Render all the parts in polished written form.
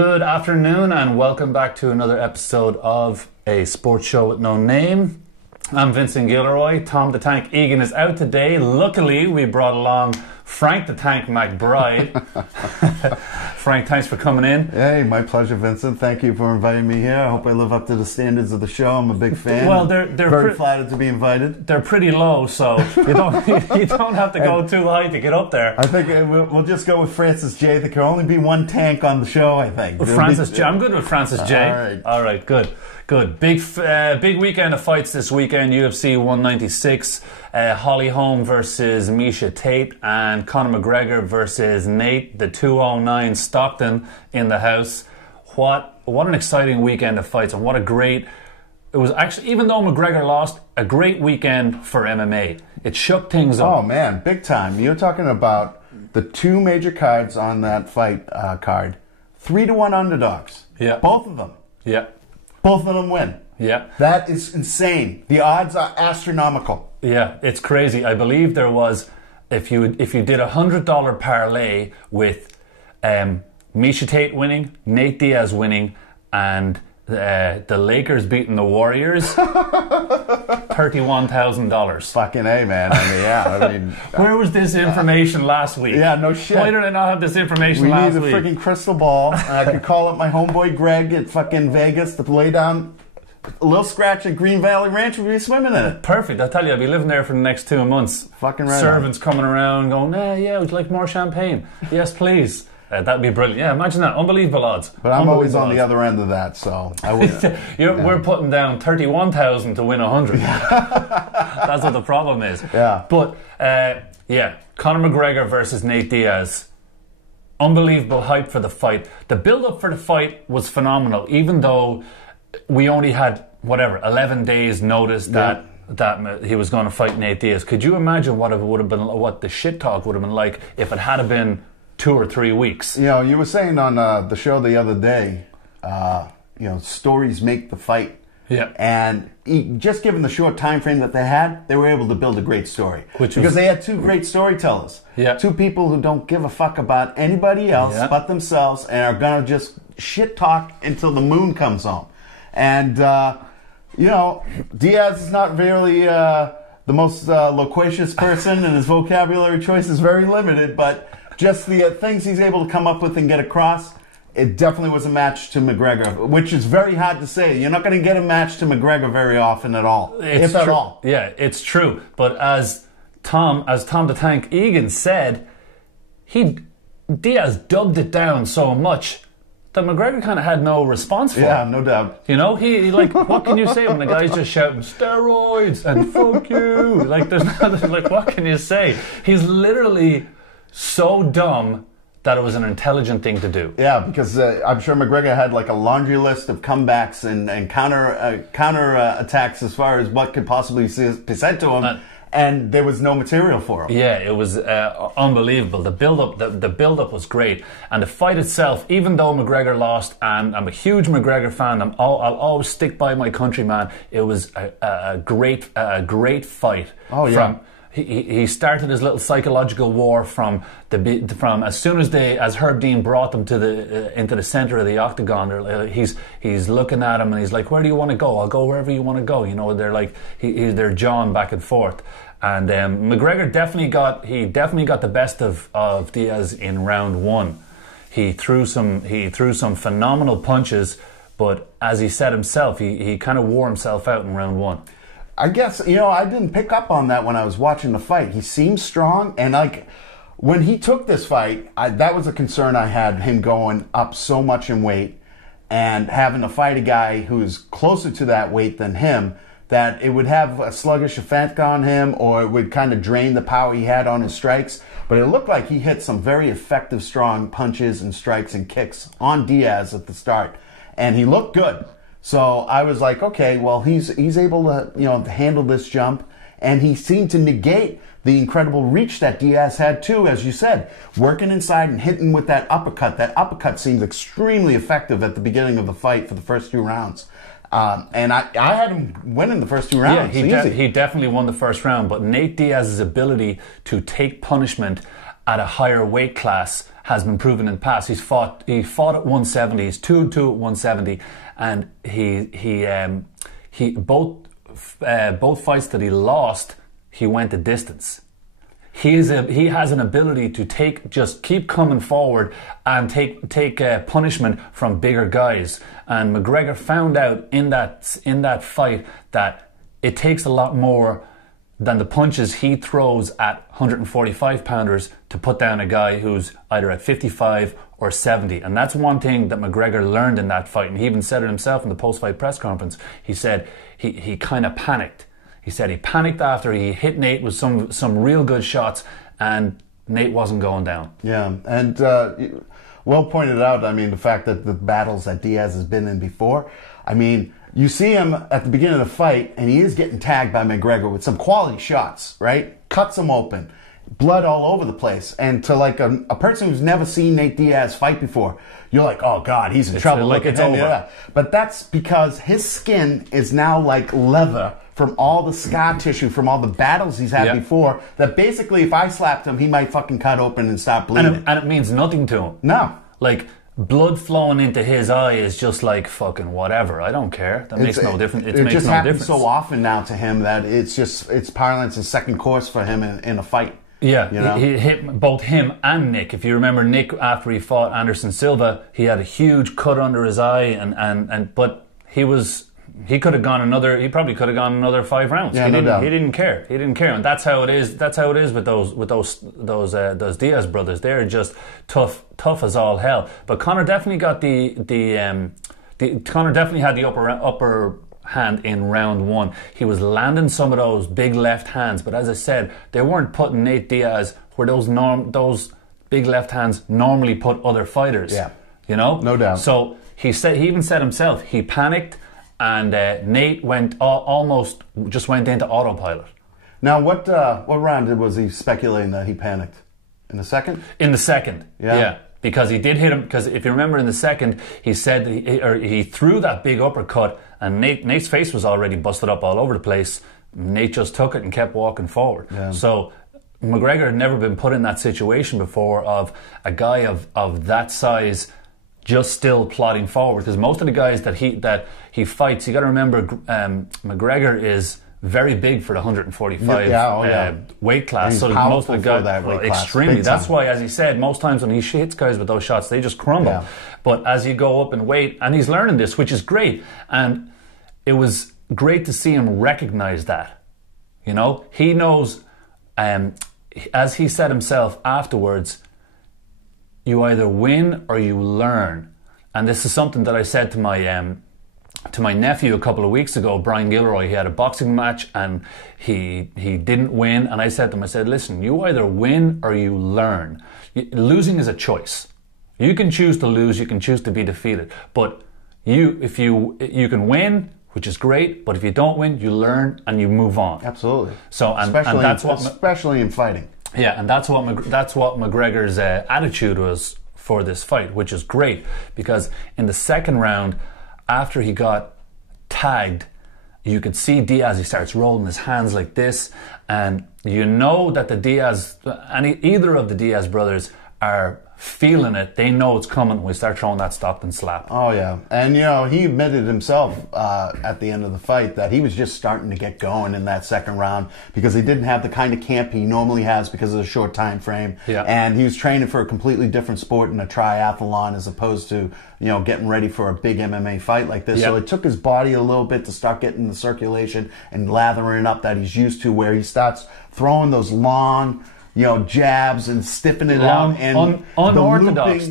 Good afternoon and welcome back to another episode of A Sports Show with No Name. I'm Vincent Gilroy. Tom the Tank Egan is out today. Luckily, we brought along Frank the Tank McBride. Frank, thanks for coming in. Hey, my pleasure, Vincent. Thank you for inviting me here. I hope I live up to the standards of the show. I'm a big fan. Well, they're very flattered to be invited. They're pretty low, so you don't have to go too high to get up there. I think we'll just go with Francis J. There can only be one tank on the show, I think. Francis J. I'm good with Francis J. All right, good. Big weekend of fights this weekend. UFC 196. Holly Holm versus Miesha Tate and Conor McGregor versus Nate, the 209 Stockton in the house. What an exciting weekend of fights, and it was actually, even though McGregor lost, a great weekend for MMA. It shook things up. Oh man, big time. You're talking about the two major cards on that fight card. 3-1 underdogs. Yeah. Both of them. Yeah. Both of them win. Yeah. That is insane. The odds are astronomical. Yeah, it's crazy. I believe there was, if you did $100 parlay with Miesha Tate winning, Nate Diaz winning, and the Lakers beating the Warriors, $31,000. Fucking A, man. I mean, where was this information last week? Yeah, no shit. Why did I not have this information last week? We need a freaking crystal ball. I could call up my homeboy Greg at fucking Vegas to lay down a little scratch at Green Valley Ranch. We'd be swimming in it. Perfect. I tell you, I'll be living there for the next 2 months. Fucking right. Servants coming around going, yeah, would you like more champagne? Yes, please. That'd be brilliant. Yeah, imagine that. Unbelievable odds. But I'm always on the other end of that, so I would. We're putting down 31,000 to win 100. That's what the problem is. Yeah. But Conor McGregor versus Nate Diaz. Unbelievable hype for the fight. The build-up for the fight was phenomenal, even though we only had 11 days notice that he was going to fight Nate Diaz. Could you imagine what the shit talk would have been like if it had been 2 or 3 weeks? You know, you were saying on the show the other day, stories make the fight. Yeah. And just given the short time frame that they had, they were able to build a great story. Because they had two great storytellers. Yeah. Two people who don't give a fuck about anybody else but themselves and are going to just shit talk until the moon comes home. And, Diaz is not really the most loquacious person, and his vocabulary choice is very limited, but just the things he's able to come up with and get across, it definitely was a match to McGregor, which is very hard to say. You're not going to get a match to McGregor very often at all, if at all. Yeah, it's true. But as Tom the Tank Egan said, Diaz dubbed it down so much that McGregor kind of had no response for it. Yeah, no doubt. You know, he what can you say when the guy's just shouting steroids and fuck you? There's nothing, what can you say? He's literally so dumb that it was an intelligent thing to do. Yeah, because I'm sure McGregor had a laundry list of comebacks and counter attacks as far as what could possibly be said to him. And there was no material for him. Yeah, it was unbelievable. The build-up was great, and the fight itself. Even though McGregor lost, and I'm a huge McGregor fan, I'll always stick by my countryman. It was a great fight. Oh yeah. He started his little psychological war from as soon as Herb Dean brought them to into the center of the octagon. He's looking at him and he's like, "Where do you want to go? I'll go wherever you want to go." You know, they're jawing back and forth. And McGregor definitely got the best of Diaz in round 1. He threw some phenomenal punches, but as he said himself, he kind of wore himself out in round 1. I guess, I didn't pick up on that when I was watching the fight. He seemed strong, and when he took this fight, that was a concern I had, him going up so much in weight and having to fight a guy who's closer to that weight than him, that it would have a sluggish effect on him, or it would kind of drain the power he had on his strikes. But it looked like he hit some very effective, strong punches and strikes and kicks on Diaz at the start, and he looked good. So I was like, okay, well, he's able to handle this jump, and he seemed to negate the incredible reach that Diaz had too, as you said, working inside and hitting with that uppercut. That uppercut seemed extremely effective at the beginning of the fight for the first 2 rounds. And I had him winning the first 2 rounds. Yeah, he definitely won the first round, but Nate Diaz's ability to take punishment at a higher weight class has been proven in the past. He fought at 170. He's 2-2 at 170, and he both fights that he lost, he went the distance. He has an ability to just keep coming forward and take punishment from bigger guys. And McGregor found out in that fight that it takes a lot more than the punches he throws at 145 pounders to put down a guy who's either at 55 or 70. And that's one thing that McGregor learned in that fight. And he even said it himself in the post-fight press conference. He said he kind of panicked. He said he panicked after he hit Nate with some real good shots, and Nate wasn't going down. Yeah, and well pointed out, I mean, the fact that the battles that Diaz has been in before, I mean, you see him at the beginning of the fight, and he is getting tagged by McGregor with some quality shots, right? Cuts him open. Blood all over the place. And to like a person who's never seen Nate Diaz fight before, you're like, oh God, he's in trouble. Like it's over. Yeah. But that's because his skin is now like leather from all the scar tissue, from all the battles he's had before, that basically if I slapped him, he might fucking cut open and stop bleeding. And it means nothing to him. No. Like, blood flowing into his eye is just like fucking whatever. I don't care. That makes no difference. It just happens so often now to him that it's parlance and second course for him in a fight. Yeah, you know? He hit both him and Nick. If you remember Nick after he fought Anderson Silva, he had a huge cut under his eye, but he could have gone he probably could have gone another 5 rounds. Yeah, He didn't care, and that's how it is. That's how it is with those Diaz brothers. They're just tough as all hell. But Conor definitely got Conor definitely had the upper hand in round 1. He was landing some of those big left hands, but as I said, they weren't putting Nate Diaz where those big left hands normally put other fighters. Yeah, you know, no doubt. So he even said himself, he panicked, and Nate almost just went into autopilot. Now, what round was he speculating that he panicked? In the second? In the second, yeah. Because he did hit him. Because if you remember in the second, he said he threw that big uppercut, and Nate's face was already busted up all over the place. Nate just took it and kept walking forward. Yeah. So McGregor had never been put in that situation before of a guy of that size just still plodding forward. Because most of the guys that he fights, you got to remember, McGregor is very big for the 145 weight class. He's so most of the guys, extremely. That's why, as he said, most times when he hits guys with those shots, they just crumble. Yeah. But as you go up in weight, and he's learning this, which is great, and it was great to see him recognize that. You know, he knows, as he said himself afterwards, you either win or you learn. And this is something that I said to my nephew a couple of weeks ago, Brian Gilroy. He had a boxing match and he didn't win, and I said to him, I said, listen, you either win or you learn. Losing is a choice. You can choose to lose, you can choose to be defeated, but you can win, which is great, but if you don't win, you learn and you move on. Absolutely. So especially in fighting. Yeah, and that's what McGregor's attitude was for this fight, which is great, because in the second round, after he got tagged, you could see Diaz, he starts rolling his hands like this, and you know that either of the Diaz brothers are feeling it. They know it's coming when we start throwing that stop and slap. Oh yeah, and you know, he admitted himself at the end of the fight that he was just starting to get going in that second round because he didn't have the kind of camp he normally has because of the short time frame. Yeah. And he was training for a completely different sport in a triathlon as opposed to, you know, getting ready for a big MMA fight like this. Yeah. So it took his body a little bit to start getting the circulation and lathering up that he's used to, where he starts throwing those long, you know, jabs and stiffing it out, and unorthodox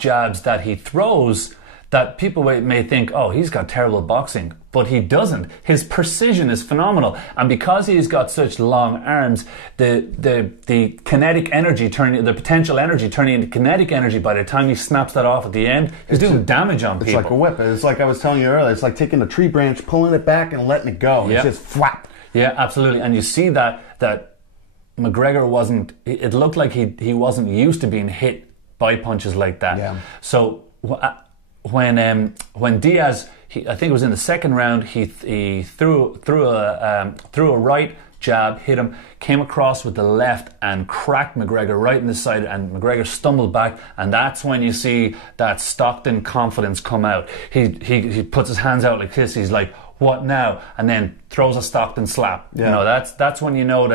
jabs that he throws that people may think, oh, he's got terrible boxing, but he doesn't. His precision is phenomenal, and because he's got such long arms, the kinetic energy the potential energy turning into kinetic energy by the time he snaps that off at the end, he's doing damage on people. It's like a whip. It's like I was telling you earlier. It's like taking a tree branch, pulling it back, and letting it go. Yeah. It's just flap. Yeah, absolutely, and you see that McGregor wasn't. It looked like he wasn't used to being hit by punches like that. Yeah. So when Diaz, I think it was in the second round, he threw a right, jab, hit him, came across with the left and cracked McGregor right in the side, and McGregor stumbled back, and that's when you see that Stockton confidence come out. He puts his hands out like this, he's like, what now? And then throws a Stockton slap. Yeah. You know, that's when you know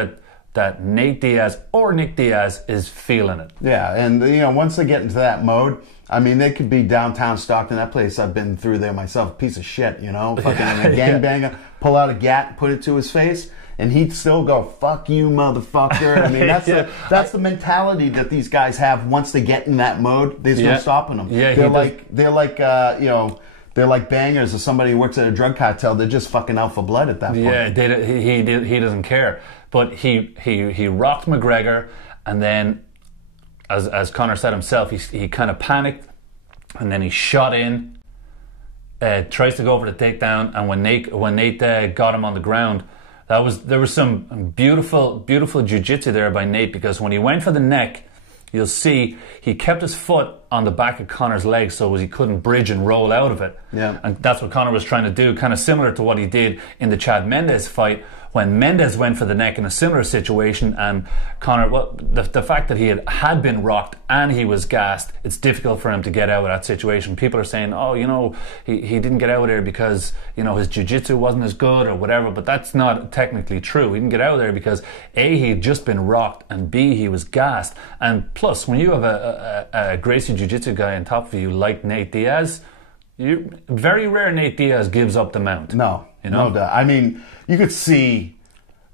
that Nate Diaz or Nick Diaz is feeling it. Yeah, and you know, once they get into that mode, I mean, they could be downtown Stockton. That place, I've been through there myself. Piece of shit, you know? Fucking a gangbanger, pull out a gat, put it to his face, and he'd still go, fuck you, motherfucker. I mean, that's the mentality that these guys have. Once they get in that mode, there's no stopping them. Yeah, they're like you know, they're like bangers or somebody who works at a drug cartel. They're just fucking out for blood at that point. Yeah, he doesn't care. But he rocked McGregor, and then, as Conor said himself, he kind of panicked, and then he shot in, tries to go over the takedown, and when Nate got him on the ground, there was some beautiful jiu-jitsu there by Nate, because when he went for the neck, you'll see he kept his foot on the back of Conor's leg so he couldn't bridge and roll out of it. Yeah. And that's what Conor was trying to do, kind of similar to what he did in the Chad Mendes fight, when Mendes went for the neck in a similar situation, and Conor, well, the fact that he had been rocked and he was gassed, it's difficult for him to get out of that situation. People are saying, oh, you know, he didn't get out of there because, you know, his jiu-jitsu wasn't as good or whatever, but that's not technically true. He didn't get out of there because A, he'd just been rocked, and B, he was gassed. And plus, when you have a Gracie jiu-jitsu guy on top of you like Nate Diaz, very rare Nate Diaz gives up the mount. No, you know? no doubt. I mean, you could see,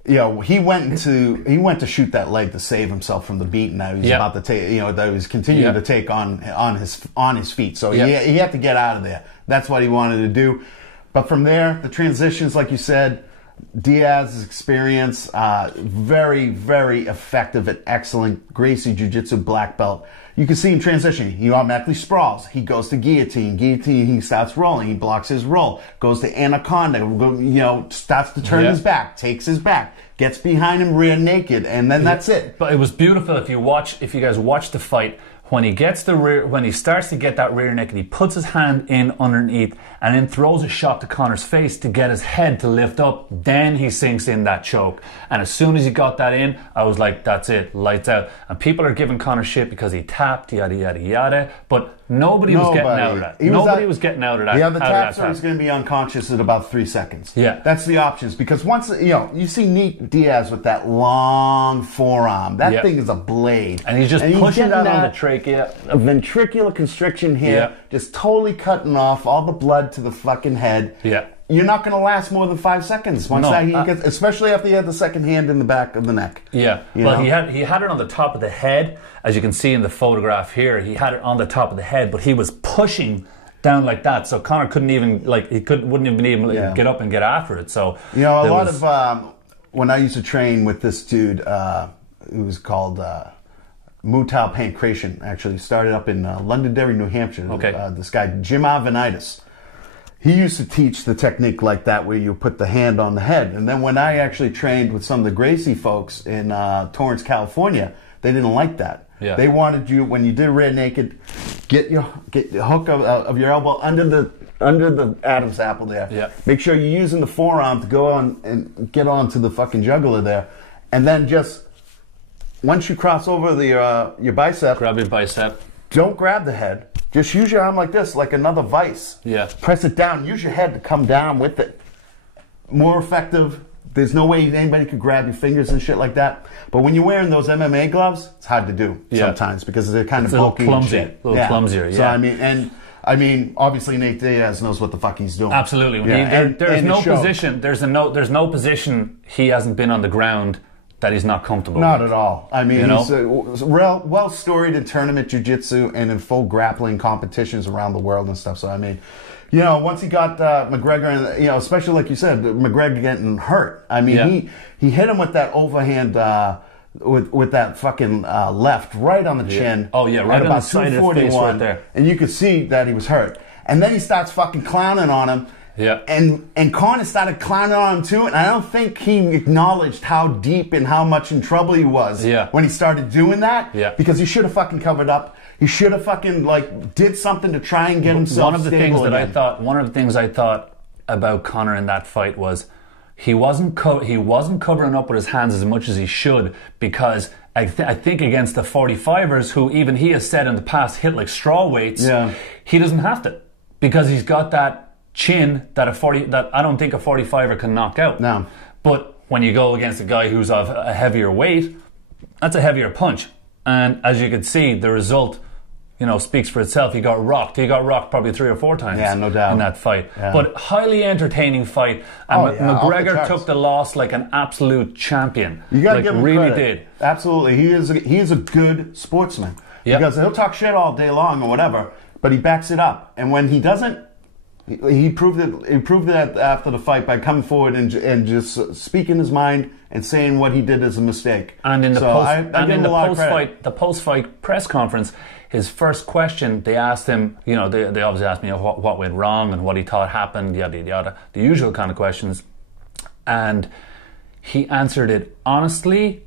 you know, he went to shoot that leg to save himself from the beating that he was about to take. You know, that he was continuing to take on his feet. So he had to get out of there. That's what he wanted to do. But from there, the transitions, like you said, Diaz's experience, very, very effective and excellent Gracie Jiu-Jitsu black belt. You can see him transitioning. He automatically sprawls. He goes to guillotine. Guillotine, he starts rolling. He blocks his roll. Goes to anaconda. You know, starts to turn his back. Takes his back. Gets behind him rear naked. And then that's it. But it was beautiful if you guys watch the fight. When he starts to get that rear naked, he puts his hand in underneath and then throws a shot to Conor's face to get his head to lift up. Then he sinks in that choke. And as soon as he got that in, I was like, that's it, lights out. And people are giving Conor shit because he tapped, yada, yada, yada. But nobody was getting out of that. Nobody was getting out of that. Yeah, the taps are going to be unconscious in about 3 seconds. Yeah. That's the options. Because once, you know, you see Nate Diaz with that long forearm. That thing is a blade. And he's just pushing that on the trachea. A ventricular constriction here, just totally cutting off all the blood to the fucking head. Yeah. You're not going to last more than 5 seconds once that he gets, especially after he had the second hand in the back of the neck. Yeah. Well, he had it on the top of the head, as you can see in the photograph here. He had it on the top of the head, but he was pushing down like that, so Conor couldn't even wouldn't even be able to get up and get after it. So you know, a lot of when I used to train with this dude, who was called Mutal Pancration, actually started up in Londonderry, New Hampshire. Okay. This guy Jim Avenitis. He used to teach the technique like that, where you put the hand on the head. And then when I actually trained with some of the Gracie folks in Torrance, California, they didn't like that. Yeah. They wanted you, when you did rear naked, get your hook of your elbow under the Adam's apple there. Yeah. Make sure you're using the forearm to go on and get onto the fucking jugular there, and then just once you cross over your bicep, grab your bicep. Don't grab the head. Just use your arm like this, like another vice. Yeah. Press it down. Use your head to come down with it. More effective. There's no way anybody could grab your fingers and shit like that. But when you're wearing those MMA gloves, it's hard to do sometimes because they're kind of bulky and shit. A little clumsier, yeah. So I mean, obviously Nate Diaz knows what the fuck he's doing. Absolutely. There's no position he hasn't been on the ground that he's not comfortable Not with. At all. I mean, he's well storied in tournament jiu-jitsu and in full grappling competitions around the world and stuff. So, I mean, you know, once he got McGregor, and, you know, especially like you said, McGregor getting hurt. I mean, he hit him with that overhand, with that fucking left right on the chin. Oh, yeah, right on the side of the face right there. And you could see that he was hurt. And then he starts fucking clowning on him. Yeah. And Conor started clowning on him too, and I don't think he acknowledged how deep and how much in trouble he was when he started doing that. Yeah. Because he should have fucking covered up. He should have fucking did something to try and get himself One of the things I thought about Conor in that fight was he wasn't covering up with his hands as much as he should, because I think against the 45ers, who even he has said in the past hit like straw weights, he doesn't have to, because he's got that chin that I don't think a 45er can knock out. No. But when you go against a guy who's of a heavier weight, that's a heavier punch. And as you can see, the result, speaks for itself. He got rocked. He got rocked probably 3 or 4 times. Yeah, no doubt. In that fight. Yeah. But highly entertaining fight. And McGregor took the loss like an absolute champion. You got to give him really credit. did. Absolutely. He is a good sportsman. Yep. Because he'll talk shit all day long or whatever, but he backs it up. And when he doesn't, he proved it. He proved that after the fight by coming forward and just speaking his mind and saying what he did as a mistake. And in the post-fight press conference, his first question, they asked him, they obviously asked me what went wrong and what he thought happened, yada yada, the usual kind of questions, and he answered it honestly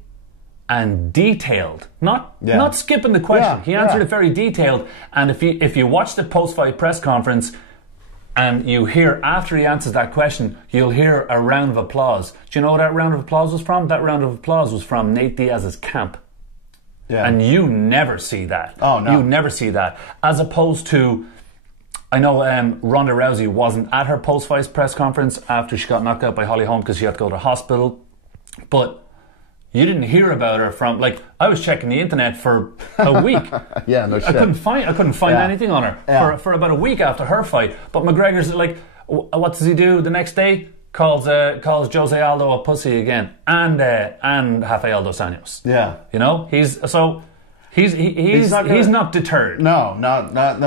and detailed, not skipping the question. He answered it very detailed. And if you watch the post-fight press conference, and you hear, after he answers that question, you'll hear a round of applause. Do you know what that round of applause was from? That round of applause was from Nate Diaz's camp. Yeah. And you never see that. Oh, no. You never see that. As opposed to, I know Ronda Rousey wasn't at her post-fight press conference after she got knocked out by Holly Holm because she had to go to hospital. But you didn't hear about her from, I was checking the internet for a week. Yeah, no shit. I couldn't find anything on her for about a week after her fight. But McGregor's like, what does he do the next day? Calls Jose Aldo a pussy again, and Rafael dos Anjos. Yeah, he's not deterred. No, not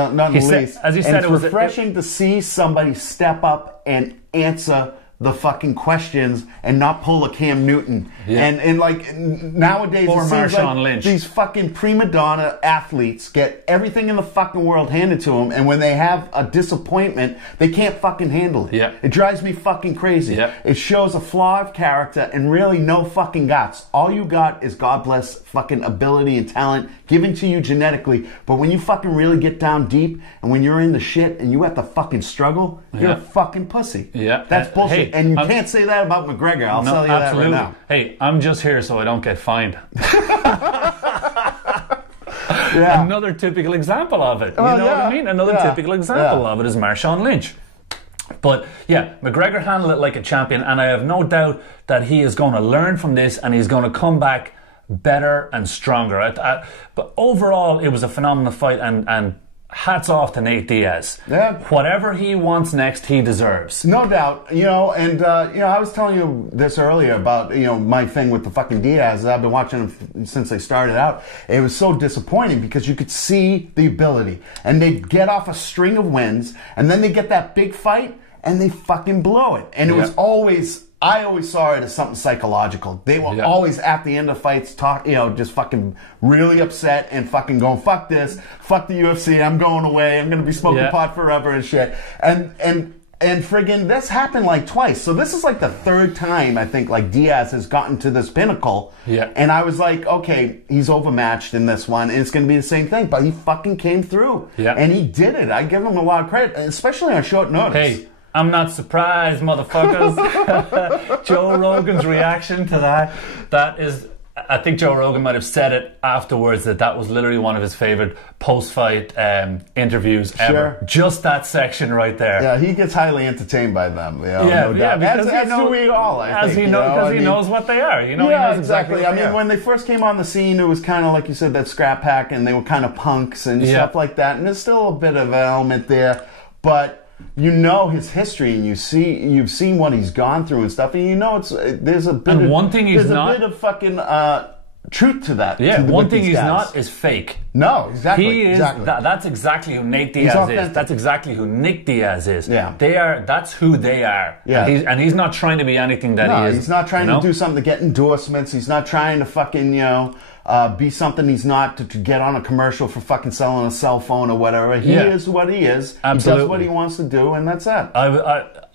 in the least. As he said, it was refreshing to see somebody step up and answer the fucking questions and not pull a Cam Newton. Yeah. And nowadays or it seems Marshawn like Lynch. These fucking prima donna athletes get everything in the fucking world handed to them, and when they have a disappointment, they can't fucking handle it. Yeah. It drives me fucking crazy. Yeah. It shows a flaw of character and really no fucking guts. All you got is God bless fucking ability and talent given to you genetically, but when you fucking really get down deep and when you're in the shit and you have to fucking struggle, you're a fucking pussy. Yeah. That's bullshit. Hey, and you can't say that about McGregor. I'll tell you absolutely. that right now. Hey, I'm just here so I don't get fined. Yeah. Another typical example of it. You know what I mean? Another typical example of it is Marshawn Lynch. But yeah, McGregor handled it like a champion, and I have no doubt that he is going to learn from this and he's going to come back better and stronger. But overall, it was a phenomenal fight, and hats off to Nate Diaz. Yeah. Whatever he wants next, he deserves. No doubt. I was telling you this earlier about, my thing with the fucking Diaz. I've been watching him since they started out. It was so disappointing because you could see the ability. And they get off a string of wins, and then they get that big fight, and they fucking blow it. And it was I always saw it as something psychological. They were always at the end of fights just fucking really upset and fucking going, fuck this, fuck the UFC, I'm going away, I'm gonna be smoking pot forever and shit. And friggin' this happened like twice. So this is like the third time I think like Diaz has gotten to this pinnacle. Yeah. And I was like, okay, he's overmatched in this one and it's gonna be the same thing. But he fucking came through. Yeah. And he did it. I give him a lot of credit, especially on short notice. Hey, I'm not surprised, motherfuckers. Joe Rogan's reaction to that is, I think Joe Rogan might have said it afterwards that was literally one of his favorite post-fight interviews ever. Just that section right there. Yeah, he gets highly entertained by them. No doubt. Because we all, I think. Because he knows what they are. He knows exactly. I mean, when they first came on the scene, it was kind of like you said, that scrap pack, and they were kind of punks and stuff like that. And there's still a bit of an element there, but his history, and you've seen what he's gone through and stuff, and there's a bit of fucking truth to that. Yeah, one thing he's not is fake. No, exactly. He is. Exactly. That's exactly who Nate Diaz is. That's exactly who Nick Diaz is. Yeah, That's who they are. Yeah, and he's not trying to be anything that he is. He's not trying to do something to get endorsements. He's not trying to fucking be something he's not to get on a commercial for fucking selling a cell phone or whatever. He is what he is. Absolutely. He does what he wants to do, and that's it.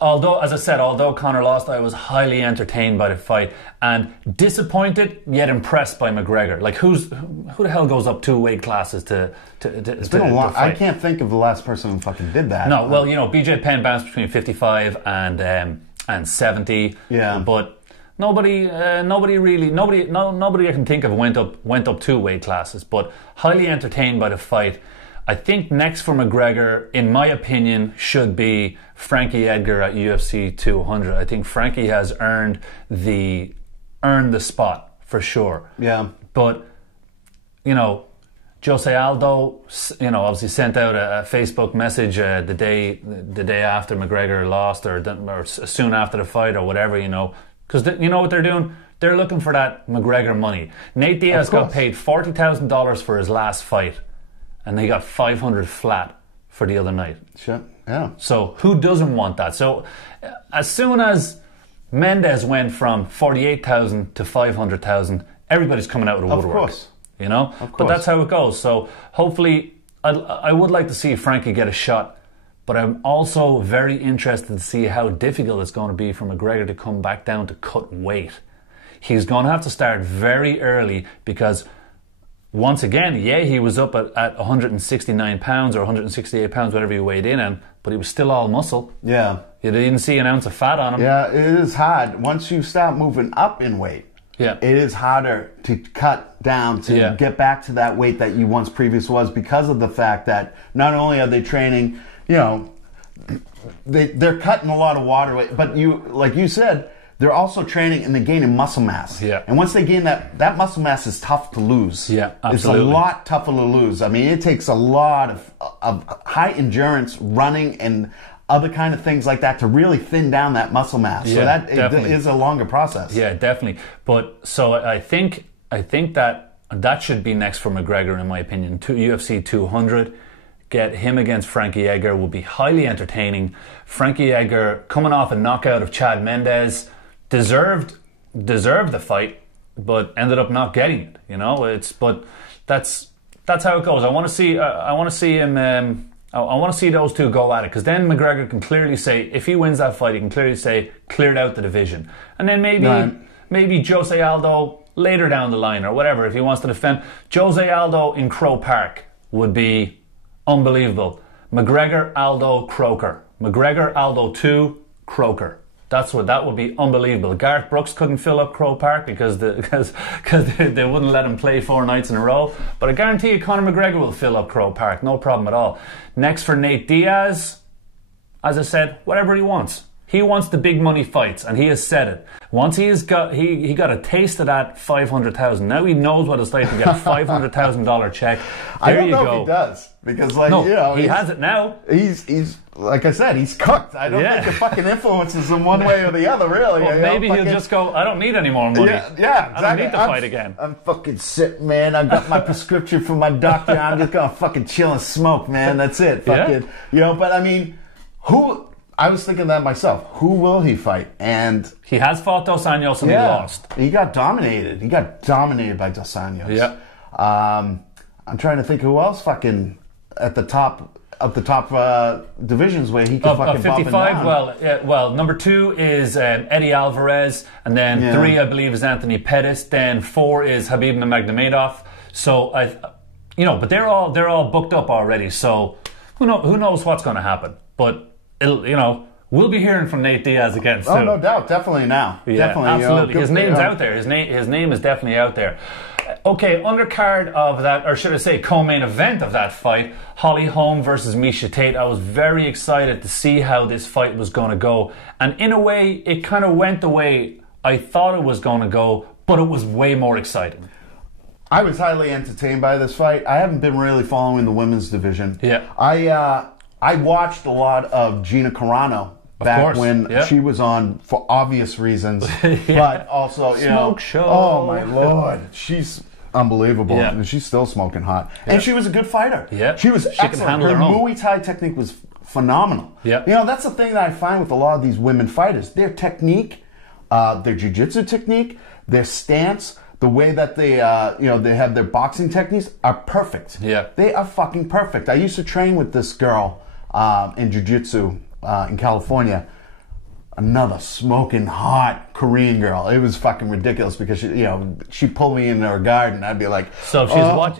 Although Conor lost, I was highly entertained by the fight and disappointed yet impressed by McGregor. Like, who the hell goes up 2 weight classes to It's been a long. I can't think of the last person who fucking did that. No, well, BJ Penn bounced between 55 and and 70. Yeah. But nobody I can think of went up 2 weight classes. But highly entertained by the fight. I think next for McGregor, in my opinion, should be Frankie Edgar at UFC 200. I think Frankie has earned the spot for sure. Yeah. But, you know, Jose Aldo, you know, obviously sent out a Facebook message the day after McGregor lost, or soon after the fight, or whatever, you know, because you know what they're doing? They're looking for that McGregor money. Nate Diaz got paid $40,000 for his last fight, and they got 500 flat for the other night. Sure. Yeah. So who doesn't want that? So as soon as Mendes went from 48,000 to 500,000, everybody's coming out with a woodwork. Of course. You know? Of course. But that's how it goes. So hopefully, I would like to see Frankie get a shot, but I'm also very interested to see how difficult it's going to be for McGregor to come back down to cut weight. He's going to have to start very early because, once again, yeah, he was up at 169 pounds or 168 pounds, whatever he weighed in at, but he was still all muscle. Yeah. You didn't see an ounce of fat on him. Yeah, it is hard. Once you start moving up in weight, yeah, it is harder to cut down to get back to that weight that you once previous was, because of the fact that not only are they training, you know, they're cutting a lot of water weight, but like you said, they're also training and they're gaining muscle mass. Yeah. And once they gain that muscle mass is tough to lose. Yeah, absolutely. It's a lot tougher to lose. I mean, it takes a lot of high endurance running and other kind of things like that to really thin down that muscle mass. Yeah, so that definitely is a longer process. Yeah, definitely. But so I think that should be next for McGregor, in my opinion. UFC 200. Get him against Frankie Edgar will be highly entertaining. Frankie Edgar, coming off a knockout of Chad Mendes, deserved the fight, but ended up not getting it. You know, but that's how it goes. I want to see him. I want to see those two go at it, because then McGregor can clearly say, if he wins that fight, he can clearly say, cleared out the division. And then maybe Jose Aldo later down the line, or whatever, if he wants to defend. Jose Aldo in Crow Park would be unbelievable. McGregor, Aldo, Croker. McGregor, Aldo 2, Croker. That would be unbelievable. Garth Brooks couldn't fill up Crow Park because they wouldn't let him play 4 nights in a row. But I guarantee you Conor McGregor will fill up Crow Park, no problem at all. Next for Nate Diaz, as I said, whatever he wants. He wants the big money fights, and he has said it. Once he got a taste of that 500,000. Now he knows what it's like to get a $500,000 check. I don't know if he does, because he has it now. He's like I said, he's cooked. I don't think it fucking influences him one way or the other, really. Well, maybe he'll just go, I don't need any more money. Yeah, exactly. I don't need to fight again. I'm fucking sick, man. I got my prescription from my doctor. I'm just gonna fucking chill and smoke, man. That's it. Fucking, but I mean, I was thinking that myself. Who will he fight? And he has fought Dos Anjos and he lost. He got dominated. He got dominated by Dos Anjos. Yeah. I'm trying to think who else fucking at the top divisions where he could fucking 55. Well, number 2 is Eddie Alvarez, and then 3 I believe is Anthony Pettis. Then 4 is Khabib Nurmagomedov. So but they're all booked up already. So who knows what's going to happen? But we'll be hearing from Nate Diaz again soon. Oh, no doubt. Definitely now. Yeah, definitely. Absolutely. His name's out there. His name is definitely out there. Okay, undercard of that, or should I say co-main event of that fight, Holly Holm versus Miesha Tate. I was very excited to see how this fight was going to go. And in a way, it kind of went the way I thought it was going to go, but it was way more exciting. I was highly entertained by this fight. I haven't been really following the women's division. Yeah. I watched a lot of Gina Carano back when she was on, for obvious reasons, but also Smoke show. Oh my lord, she's unbelievable, Yeah. and she's still smoking hot. And she was a good fighter. Yeah. She was excellent. Can handle her her own. Muay Thai technique was phenomenal. Yeah. That's the thing that I find with a lot of these women fighters. Their technique, their jiu-jitsu technique, their stance, the way that they have their boxing techniques are perfect. Yeah. They are fucking perfect. I used to train with this girl in jiu-jitsu in California. another smoking hot Korean girl. It was fucking ridiculous because she pulled me into her garden. I'd be like, so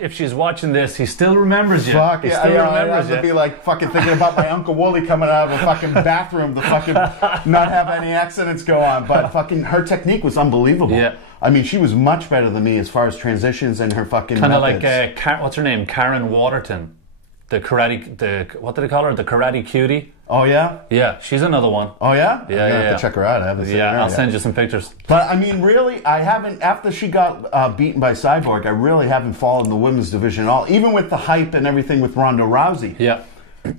if she's watching this, he still remembers you. Fuck he yeah, still remembers you. I'd be like fucking thinking about my Uncle Wooly coming out of a fucking bathroom to fucking not have any accidents go on. But fucking her technique was unbelievable. Yeah. I mean, she was much better than me as far as transitions and her fucking kind of methods. like what's her name? Karen Waterton. What do they call her? The karate cutie. Oh yeah? Yeah, she's another one. Oh yeah? Yeah, I'm gonna have to check her out. I haven't seen her. I'll send you some pictures. But I mean, really, I haven't, after she got beaten by Cyborg, I really haven't followed the women's division at all, even with the hype and everything with Ronda Rousey. Yeah.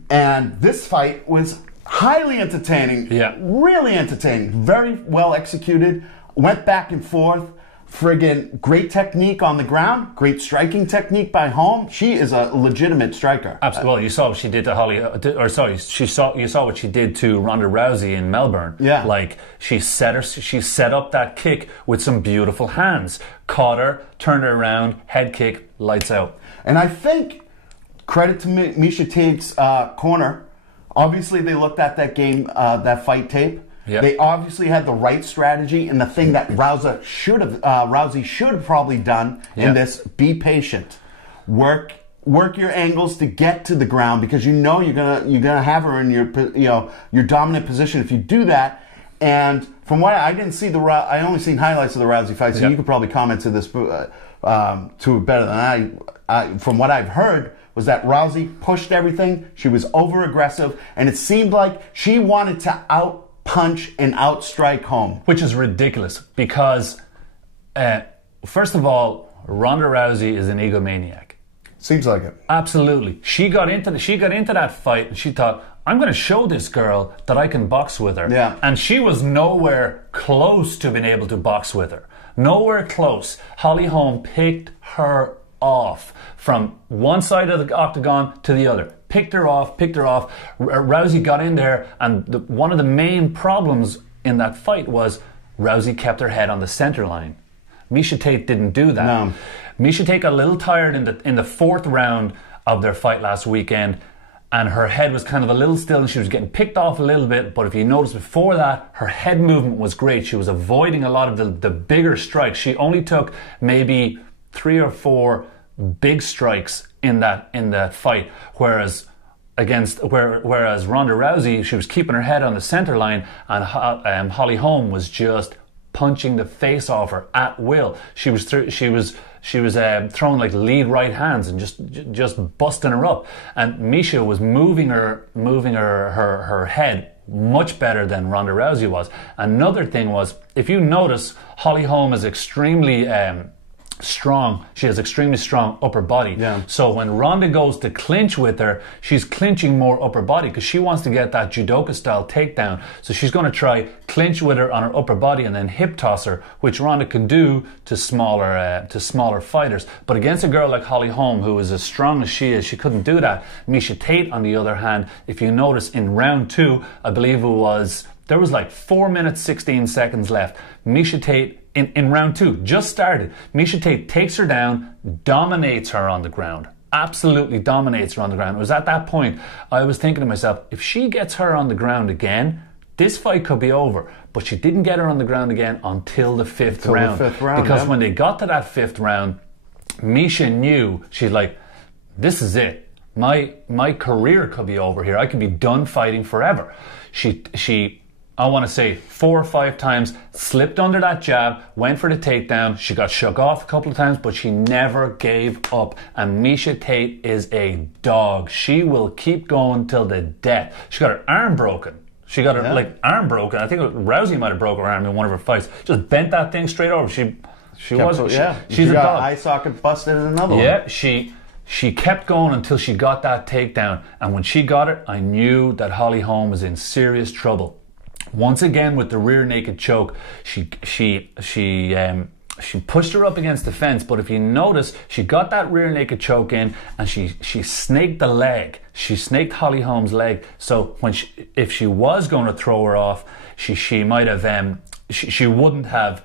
And this fight was highly entertaining. Yeah. Really entertaining. Very well executed. Went back and forth. Friggin' great technique on the ground, great striking technique by Holm. She is a legitimate striker. Absolutely. Well, you saw what she did to you saw what she did to Ronda Rousey in Melbourne. Yeah. Like she set up that kick with some beautiful hands, caught her, turned her around, head kick, lights out. And I think credit to Miesha Tate's corner. Obviously, they looked at that game, that fight tape. Yep. They obviously had the right strategy, and the thing that Rousey should have probably done in this: be patient, work your angles to get to the ground because you're gonna have her in your dominant position if you do that. And from what I didn't see I only seen highlights of the Rousey fight, so you could probably comment to this to it better than I. From what I've heard, was that Rousey pushed everything. She was over aggressive, and it seemed like she wanted to punch and outstrike Holm, which is ridiculous because, first of all, Ronda Rousey is an egomaniac. Seems like it. Absolutely, she got into that fight and she thought, I'm going to show this girl that I can box with her. Yeah. And she was nowhere close to being able to box with her. Nowhere close. Holly Holm picked her off from one side of the octagon to the other. Picked her off. Rousey got in there, and one of the main problems in that fight was Rousey kept her head on the center line. Miesha Tate didn't do that. No. Miesha Tate got a little tired in the fourth round of their fight last weekend, and her head was kind of a little still, and she was getting picked off a little bit. But if you notice before that, her head movement was great. She was avoiding a lot of the bigger strikes. She only took maybe 3 or 4 big strikes in that fight, whereas Ronda Rousey, she was keeping her head on the center line, and Holly Holm was just punching the face off her at will. She was throwing like lead right hands and just busting her up, and Miesha was moving her head much better than Ronda Rousey was. Another thing was, if you notice, Holly Holm is extremely strong. She has extremely strong upper body. Yeah. So when Ronda goes to clinch with her, she's clinching more upper body because she wants to get that judoka style takedown. So she's going to try clinch with her on her upper body and then hip toss her, which Ronda can do to smaller fighters. But against a girl like Holly Holm, who is as strong as she is, she couldn't do that. Miesha Tate, on the other hand, if you notice in round 2, I believe there was like 4 minutes 16 seconds left. Miesha Tate in round 2 just started. Miesha Tate takes her down, dominates her on the ground. Absolutely dominates her on the ground. It was at that point I was thinking to myself, if she gets her on the ground again, this fight could be over. But she didn't get her on the ground again until the fifth round. Because when they got to that 5th round, Miesha knew, she's like, this is it. My career could be over here. I could be done fighting forever. She I want to say 4 or 5 times, slipped under that jab, went for the takedown. She got shook off a couple of times, but she never gave up. And Miesha Tate is a dog. She will keep going till the death. She got her arm broken. She got her arm broken. I think Rousey might have broke her arm in one of her fights. Just bent that thing straight over. She's a dog. Eye socket busted in another one. Yeah, she kept going until she got that takedown. And when she got it, I knew that Holly Holm was in serious trouble. Once again with the rear naked choke, she pushed her up against the fence, but if you notice, she got that rear naked choke in and she snaked the leg. She snaked Holly Holm's leg. So if she was going to throw her off, she might have she wouldn't have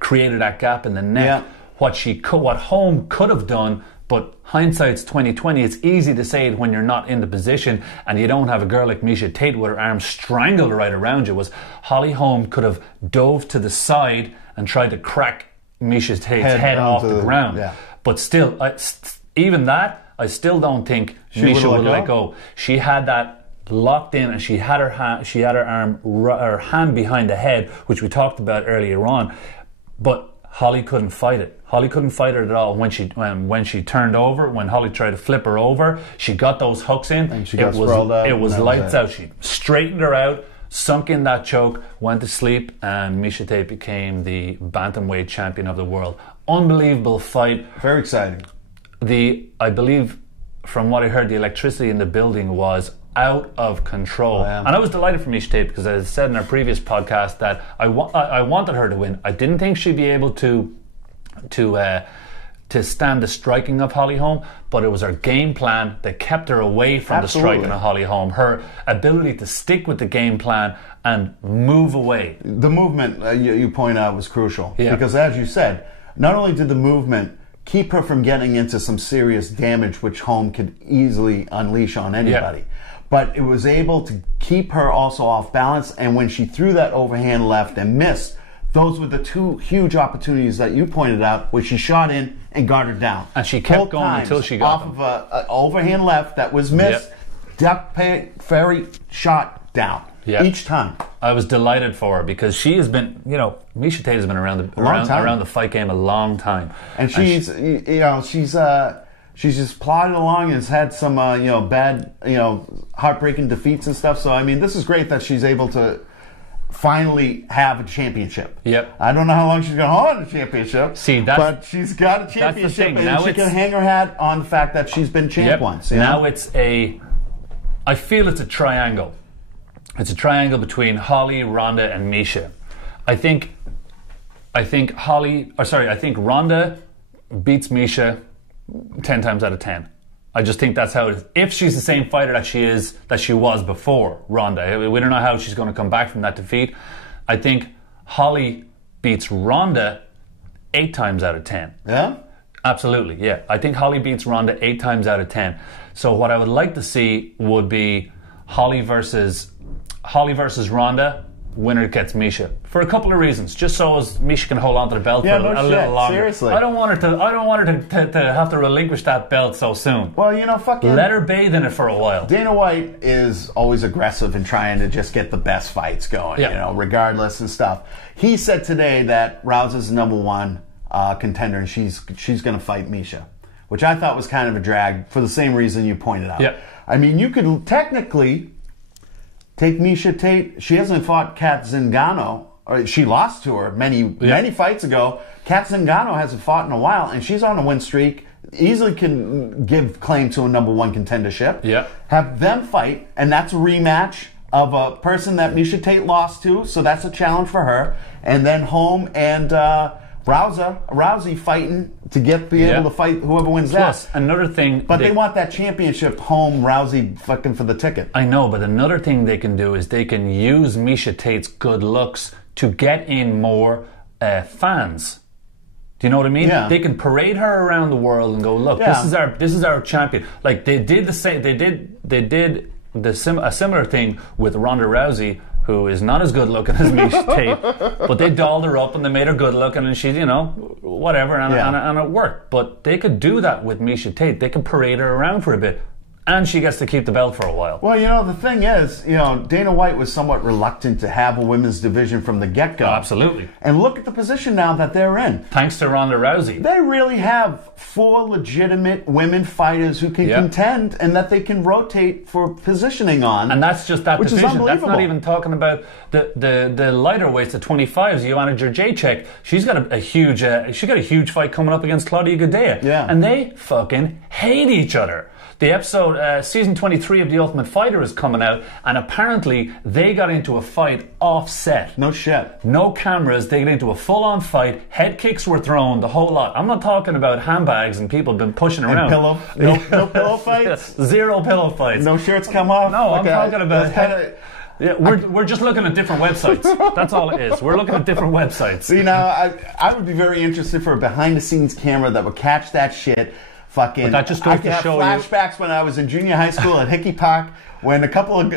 created that gap in the neck. Yeah. What Holm could have done But hindsight's 2020. It's easy to say it when you're not in the position and you don't have a girl like Miesha Tate with her arms strangled right around you. Was Holly Holm could have dove to the side and tried to crack Miesha Tate's head off the ground. Yeah. But still, even that, I still don't think Miesha would let go. She had that locked in, and she had her hand behind the head, which we talked about earlier on. But Holly couldn't fight it. Holly couldn't fight it at all. When she turned over, when Holly tried to flip her over, she got those hooks in. And she got sprawled out. It was lights out. She straightened her out, sunk in that choke, went to sleep, and Miesha Tate became the bantamweight champion of the world. Unbelievable fight. Very exciting. I believe, from what I heard, the electricity in the building was out of control. And I was delighted for Miesha Tate, because I said in our previous podcast that I wanted her to win. I didn't think she'd be able to stand the striking of Holly Holm, but it was her game plan that kept her away from the striking of Holly Holm. Her ability to stick with the game plan and move away. The movement you point out was crucial, because as you said, not only did the movement keep her from getting into some serious damage, which Holm could easily unleash on anybody, but it was able to keep her also off balance. And when she threw that overhand left and missed, those were the two huge opportunities that you pointed out, where she shot in and got her down. And she kept going until she got off of an overhand left that was missed. Duck fairy shot down each time. I was delighted for her, because she has been, Miesha Tate has been around the fight game a long time, and she's just plodded along and has had some bad heartbreaking defeats and stuff. So I mean, this is great that she's able to finally have a championship. I don't know how long she's going to hold a championship. But she's got a championship, and now she can hang her hat on the fact that she's been champ once. Now I feel it's a triangle. It's a triangle between Holly, Ronda, and Miesha. I think Ronda beats Miesha 10 times out of 10. I just think that's how it is. If she's the same fighter that she was before Ronda, we don't know how she's going to come back from that defeat. I think Holly beats Ronda 8 times out of 10. Yeah? Absolutely, yeah. I think Holly beats Ronda 8 times out of 10. So what I would like to see would be Holly versus Ronda. Winner gets Miesha, for a couple of reasons. Just so as Miesha can hold on to the belt for a little longer. Seriously. I don't want her to have to relinquish that belt so soon. Well, let her bathe in it for a while. Dana White is always aggressive in trying to just get the best fights going, regardless and stuff. He said today that Rousey's the #1 contender, and she's going to fight Miesha, which I thought was kind of a drag for the same reason you pointed out. I mean, you could technically take Miesha Tate. She hasn't fought Kat Zingano. Or she lost to her many fights ago. Kat Zingano hasn't fought in a while, and she's on a win streak. Easily can give claim to a #1 contendership. Have them fight, and that's a rematch of a person that Miesha Tate lost to, so that's a challenge for her. And then Holm and Rousey fighting to be able to fight whoever wins that. Another thing, but they want that championship Holm Rousey fucking for the ticket. I know, but another thing they can do is they can use Miesha Tate's good looks to get in more fans. Do you know what I mean? They can parade her around the world and go, look, this is our champion. Like they did the same. They did a similar thing with Ronda Rousey, who is not as good looking as Miesha Tate, but they dolled her up and they made her good looking, and she's, whatever, and it worked. But they could do that with Miesha Tate. They can parade her around for a bit, and she gets to keep the belt for a while. Well, the thing is, Dana White was somewhat reluctant to have a women's division from the get-go. Absolutely. And look at the position now that they're in. Thanks to Ronda Rousey. They really have 4 legitimate women fighters who can contend, and that they can rotate for positioning on. And that's just that division. Is unbelievable. That's not even talking about the lighter weights, the 25s. Joanna Jędrzejczyk, she's got a huge fight coming up against Claudia Gadelha. And they fucking hate each other. The episode, season 23 of The Ultimate Fighter is coming out, and apparently they got into a fight off-set. No shit. No cameras, they got into a full-on fight, head kicks were thrown, the whole lot. I'm not talking about handbags and people been pushing around. No pillow fights? 0 pillow fights. No shirts come off? No, I'm talking about... we're just looking at different websites. That's all it is. We're looking at different websites. See, now, I would be very interested for a behind-the-scenes camera that would catch that shit fucking. But that just goes to show you. Flashbacks when I was in junior high school at Hickey Park when a couple of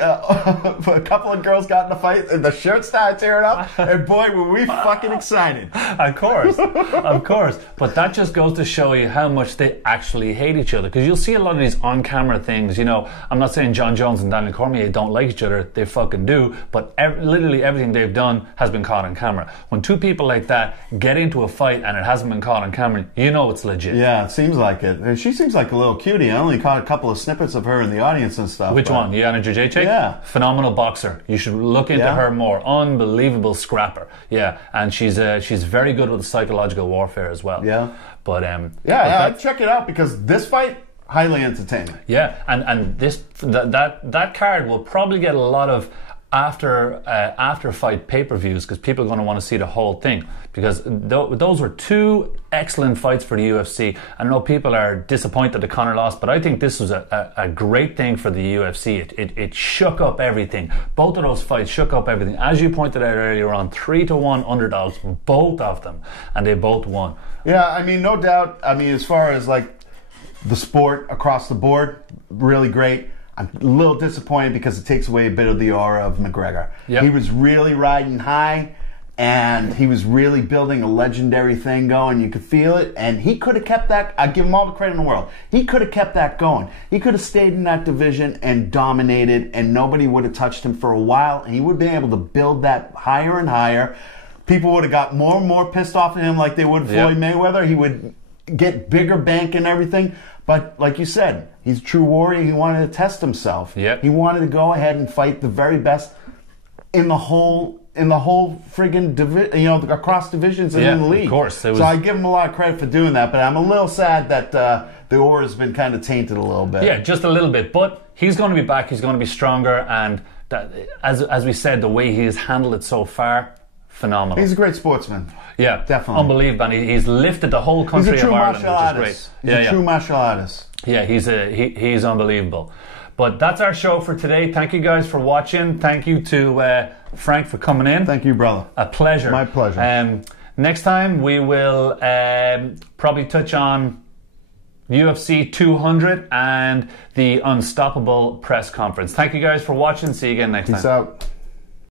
girls got in a fight and the shirt started tearing up, and boy, were we fucking excited. Of course, of course. But that just goes to show you how much they actually hate each other. Because you'll see a lot of these on-camera things. You know, I'm not saying John Jones and Daniel Cormier don't like each other. They fucking do. But literally everything they've done has been caught on camera. When two people like that get into a fight and it hasn't been caught on camera, you know it's legit. Yeah, it seems like it. And she seems like a little cutie. I only caught a couple of snippets of her in the audience and stuff. Which one? Yana Jajece? Yeah. Phenomenal boxer. You should look into her more. Unbelievable scrapper. Yeah. And she's very good with the psychological warfare as well. Yeah. But I'd check it out because this fight, highly entertaining. Yeah, and that card will probably get a lot of after fight pay-per-views because people are going to want to see the whole thing because those were two excellent fights for the UFC. I know people are disappointed that Conor lost, but I think this was a great thing for the UFC. It shook up everything. Both of those fights shook up everything. As you pointed out earlier on, 3-1 underdogs, both of them, and they both won. Yeah, I mean, no doubt. I mean, as far as like the sport across the board, really great. I'm a little disappointed because it takes away a bit of the aura of McGregor. Yep. He was really riding high, and he was really building a legendary thing going. You could feel it, and he could have kept that. I give him all the credit in the world. He could have kept that going. He could have stayed in that division and dominated, and nobody would have touched him for a while, and he would have been able to build that higher and higher. People would have got more and more pissed off at him like they would Floyd Mayweather. He would get bigger bank and everything. But like you said, he's a true warrior. He wanted to test himself. Yep. He wanted to go ahead and fight the very best in the whole friggin' across divisions and in the league. Of course. So I give him a lot of credit for doing that. But I'm a little sad that the aura has been kind of tainted a little bit. Yeah, just a little bit. But he's going to be back. He's going to be stronger. And that, as we said, the way he has handled it so far, phenomenal. He's a great sportsman. Yeah, definitely. Unbelievable. And he's lifted the whole country of Ireland, which is great. He's a true martial artist. Yeah, he's unbelievable. But that's our show for today. Thank you guys for watching. Thank you to Frank for coming in. Thank you, brother. A pleasure. My pleasure. Next time we will probably touch on UFC 200 and the Unstoppable press conference. Thank you guys for watching. See you again next time. Peace out.